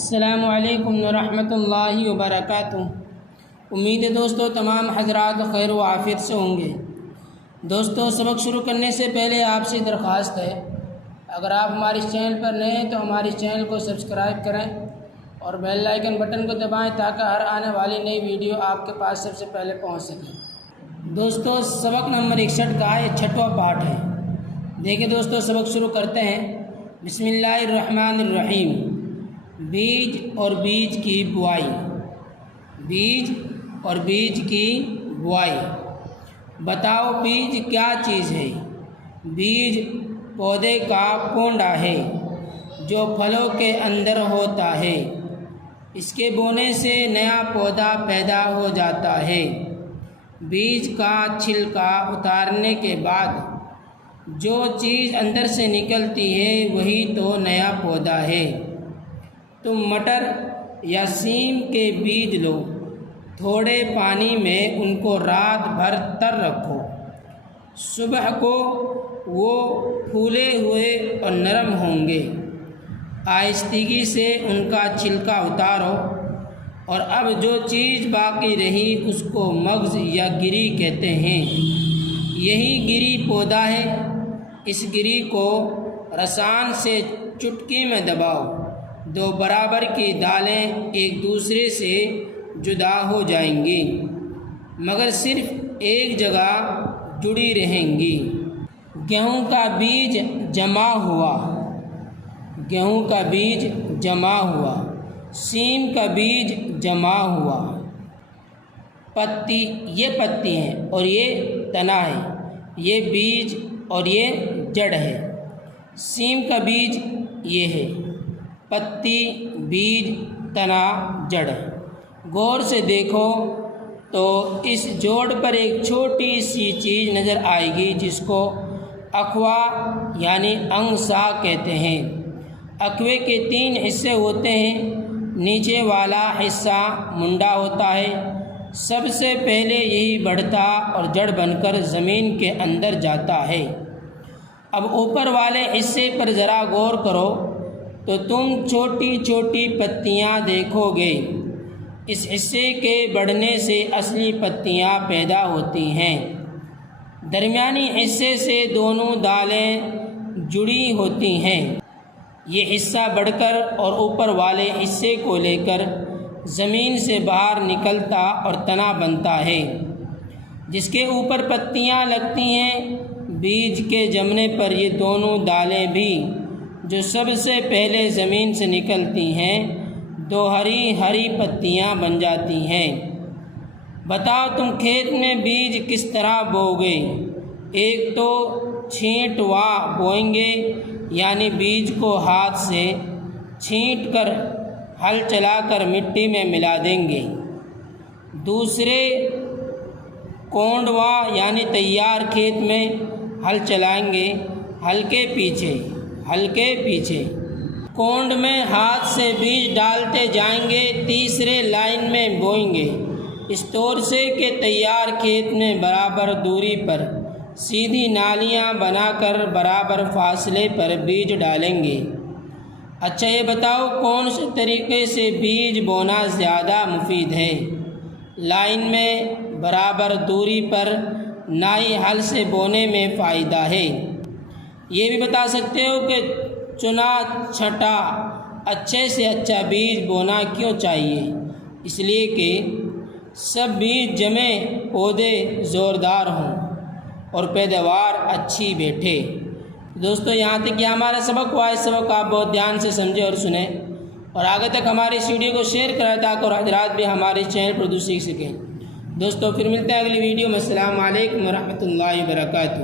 السلام علیکم ورحمۃ اللہ وبرکاتہ۔ امید ہے دوستو تمام حضرات خیر و عافیت سے ہوں گے۔ دوستو سبق شروع کرنے سے پہلے آپ سے درخواست ہے، اگر آپ ہمارے اس چینل پر نئے ہیں تو ہمارے چینل کو سبسکرائب کریں اور بیل آئیکن بٹن کو دبائیں تاکہ ہر آنے والی نئی ویڈیو آپ کے پاس سب سے پہلے پہنچ سکے۔ دوستو سبق نمبر 61 کا یہ 6واں پارٹ ہے۔ دیکھیں دوستو سبق شروع کرتے ہیں۔ بسم اللہ الرحمن الرحیم۔ بیج اور بیج کی بوائی۔ بیج اور بیج کی بوائی۔ بتاؤ بیج کیا چیز ہے؟ بیج پودے کا کونڈا ہے جو پھلوں کے اندر ہوتا ہے۔ اس کے بونے سے نیا پودا پیدا ہو جاتا ہے۔ بیج کا چھلکا اتارنے کے بعد جو چیز اندر سے نکلتی ہے وہی تو نیا پودا ہے۔ تم مٹر یا سیم کے بیج لو، تھوڑے پانی میں ان کو رات بھر تر رکھو، صبح کو وہ پھولے ہوئے اور نرم ہوں گے۔ آہستگی سے ان کا چھلکا اتارو، اور اب جو چیز باقی رہی اس کو مغز یا گری کہتے ہیں۔ یہی گری پودا ہے۔ اس گری کو رسان سے چٹکی میں دباؤ، دو برابر کی دالیں ایک دوسرے سے جدا ہو جائیں گی مگر صرف ایک جگہ جڑی رہیں گی۔ گیہوں کا بیج جمع ہوا، گیہوں کا بیج جمع ہوا، سیم کا بیج جمع ہوا۔ پتی، یہ پتی ہیں اور یہ تنا ہے، یہ بیج اور یہ جڑ ہے۔ سیم کا بیج یہ ہے، پتی، بیج، تنا، جڑ۔ غور سے دیکھو تو اس جوڑ پر ایک چھوٹی سی چیز نظر آئے گی جس کو اخوا یعنی انگ سا کہتے ہیں۔ اخوے کے 3 حصے ہوتے ہیں۔ نیچے والا حصہ منڈا ہوتا ہے۔ سب سے پہلے یہی بڑھتا اور جڑ بن کر زمین کے اندر جاتا ہے۔ اب اوپر والے حصے پر ذرا غور کرو تو تم چھوٹی چھوٹی پتیاں دیکھو گے۔ اس حصے کے بڑھنے سے اصلی پتیاں پیدا ہوتی ہیں۔ درمیانی حصے سے دونوں دالیں جڑی ہوتی ہیں۔ یہ حصہ بڑھ کر اور اوپر والے حصے کو لے کر زمین سے باہر نکلتا اور تنا بنتا ہے جس کے اوپر پتیاں لگتی ہیں۔ بیج کے جمنے پر یہ دونوں دالیں بھی جو سب سے پہلے زمین سے نکلتی ہیں 2 ہری ہری پتیاں بن جاتی ہیں۔ بتاؤ تم کھیت میں بیج کس طرح بو گے؟ ایک تو چھینٹواں بوئیں گے، یعنی بیج کو ہاتھ سے چھینٹ کر ہل چلا کر مٹی میں ملا دیں گے۔ دوسرے کونڈواں یعنی تیار کھیت میں ہل چلائیں گے، ہلکے پیچھے کونڈ میں ہاتھ سے بیج ڈالتے جائیں گے، تیسرے لائن میں بوئیں گے، اس طور سے کہ تیار کھیت میں برابر دوری پر سیدھی نالیاں بنا کر برابر فاصلے پر بیج ڈالیں گے۔ اچھا یہ بتاؤ کون سے طریقے سے بیج بونا زیادہ مفید ہے؟ لائن میں برابر دوری پر نائی ہل سے بونے میں فائدہ ہے۔ یہ بھی بتا سکتے ہو کہ چنا چھٹا اچھے سے اچھا بیج بونا کیوں چاہیے؟ اس لیے کہ سب بیج جمے پودے زوردار ہوں اور پیداوار اچھی بیٹھے۔ دوستو یہاں تک یہ ہمارا سبق ہوا۔ اس سبق کو آپ بہت دھیان سے سمجھیں اور سنیں اور آگے تک ہماری اس ویڈیو کو شیئر کریں تاکہ اور حضرات بھی ہمارے چینل پر اردو سیکھ سکیں۔ دوستو پھر ملتے ہیں اگلی ویڈیو میں۔ السلام علیکم ورحمۃ اللہ وبرکاتہ۔